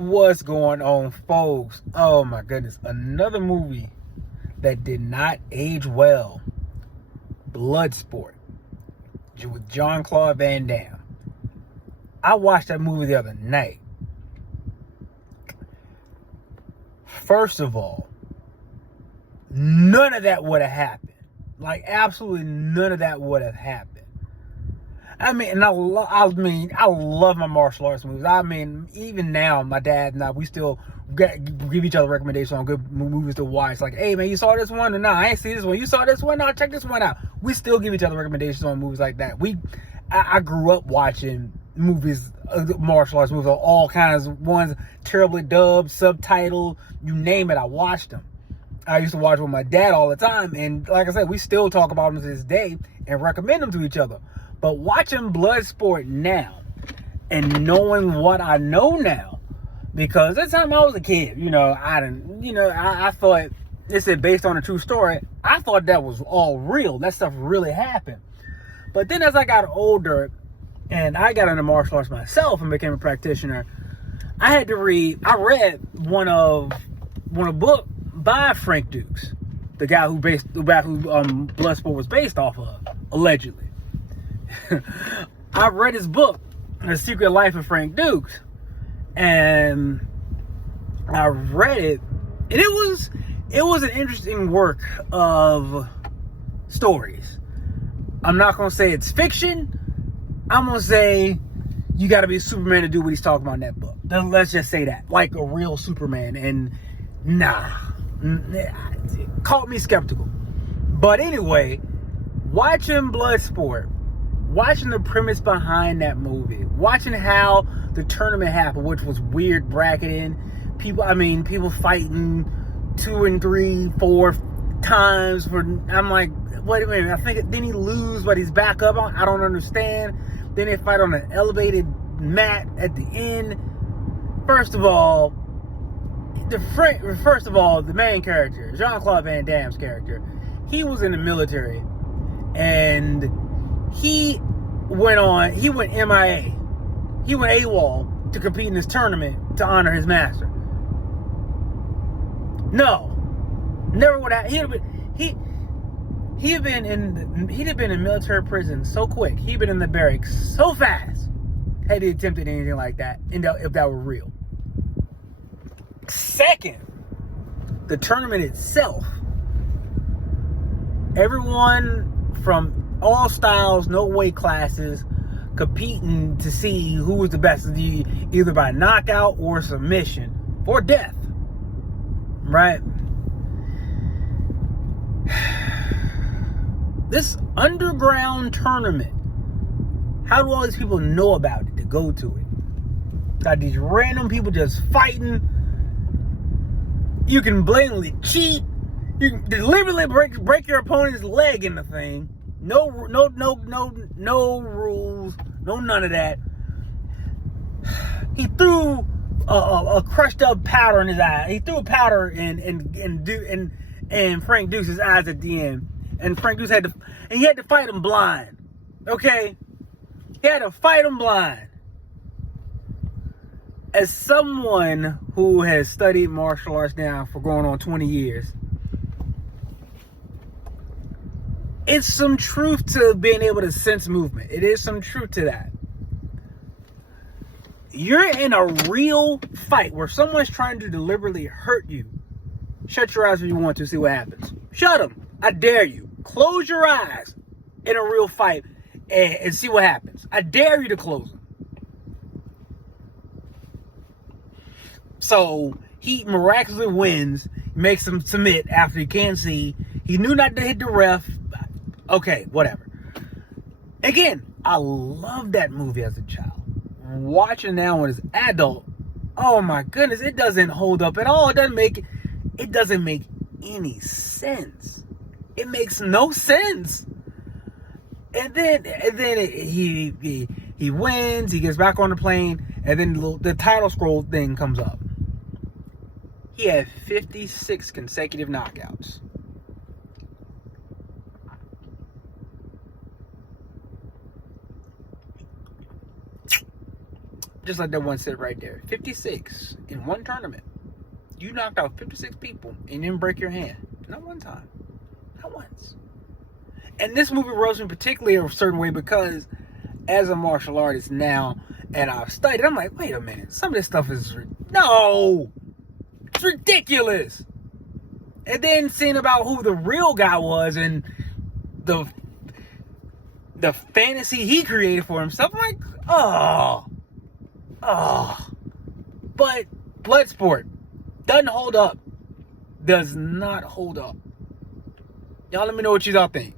What's going on, folks? Oh my goodness. Another movie that did not age well. Bloodsport with Jean-Claude Van Damme. I watched that movie the other night. First of all, none of that would have happened. Like, absolutely none of that would have happened. I mean, I love my martial arts movies. I mean, even now, my dad and I, we still give each other recommendations on good movies to watch. Like, hey, man, you saw this one? Or no, I ain't see this one. You saw this one? No, check this one out. We still give each other recommendations on movies like that. I grew up watching movies, martial arts movies, all kinds of ones, terribly dubbed, subtitled, you name it, I watched them. I used to watch with my dad all the time, and like I said, we still talk about them to this day and recommend them to each other. But watching Bloodsport now and knowing what I know now, because that time I was a kid, I thought, it said based on a true story, I thought that was all real. That stuff really happened. But then as I got older and I got into martial arts myself and became a practitioner, I read one book by Frank Dux, the guy who Bloodsport was based off of, allegedly. I read his book, The Secret Life of Frank Dux, and I read it, and it was an interesting work of stories. I'm not gonna say it's fiction. I'm gonna say you got to be Superman to do what he's talking about in that book. Let's just say that, like a real Superman. And it caught me skeptical. But anyway, watching Bloodsport, watching the premise behind that movie, watching how the tournament happened, which was weird bracketing, people fighting 2 and 3, 4 times I'm like, wait a minute, then he lose, but he's back up. I don't understand. Then they fight on an elevated mat at the end. First of all, the main character, Jean-Claude Van Damme's character, he was in the military, and he went MIA. He went AWOL to compete in this tournament to honor his master. No, never would have. He'd have been in military prison so quick. He'd been in the barracks so fast. Had he attempted anything like that, if that were real. Second, the tournament itself. Everyone from all styles, no weight classes, competing to see who was the best of you, either by knockout or submission or death. Right? This underground tournament, how do all these people know about it to go to it? Got these random people just fighting. You can blatantly cheat. You can deliberately break your opponent's leg in the thing. No rules. No none of that. He threw a crushed up powder in his eye. He threw a powder in Frank Dukes' eyes at the end. And Frank Dukes had to fight him blind. Okay? He had to fight him blind. As someone who has studied martial arts now for going on 20 years, it's some truth to being able to sense movement. It is some truth to that. You're in a real fight where someone's trying to deliberately hurt you. Shut your eyes if you want to, see what happens. Shut them. I dare you. Close your eyes in a real fight and see what happens. I dare you to close them. So he miraculously wins, makes him submit after he can't see. He knew not to hit the ref. Okay, whatever. Again, I loved that movie as a child. Watching now as an adult, oh my goodness, it doesn't hold up at all. It doesn't make any sense. It makes no sense. And then he wins. He gets back on the plane, and then the title scroll thing comes up. He had 56 consecutive knockouts. Just like that one said right there. 56 in one tournament. You knocked out 56 people and didn't break your hand. Not one time. Not once. And this movie rose me particularly a certain way because as a martial artist now, and I've studied, I'm like, wait a minute. Some of this stuff is... No! It's ridiculous! And then seeing about who the real guy was and the fantasy he created for himself, I'm like, oh. But Bloodsport doesn't hold up. Does not hold up. Y'all let me know what you all think.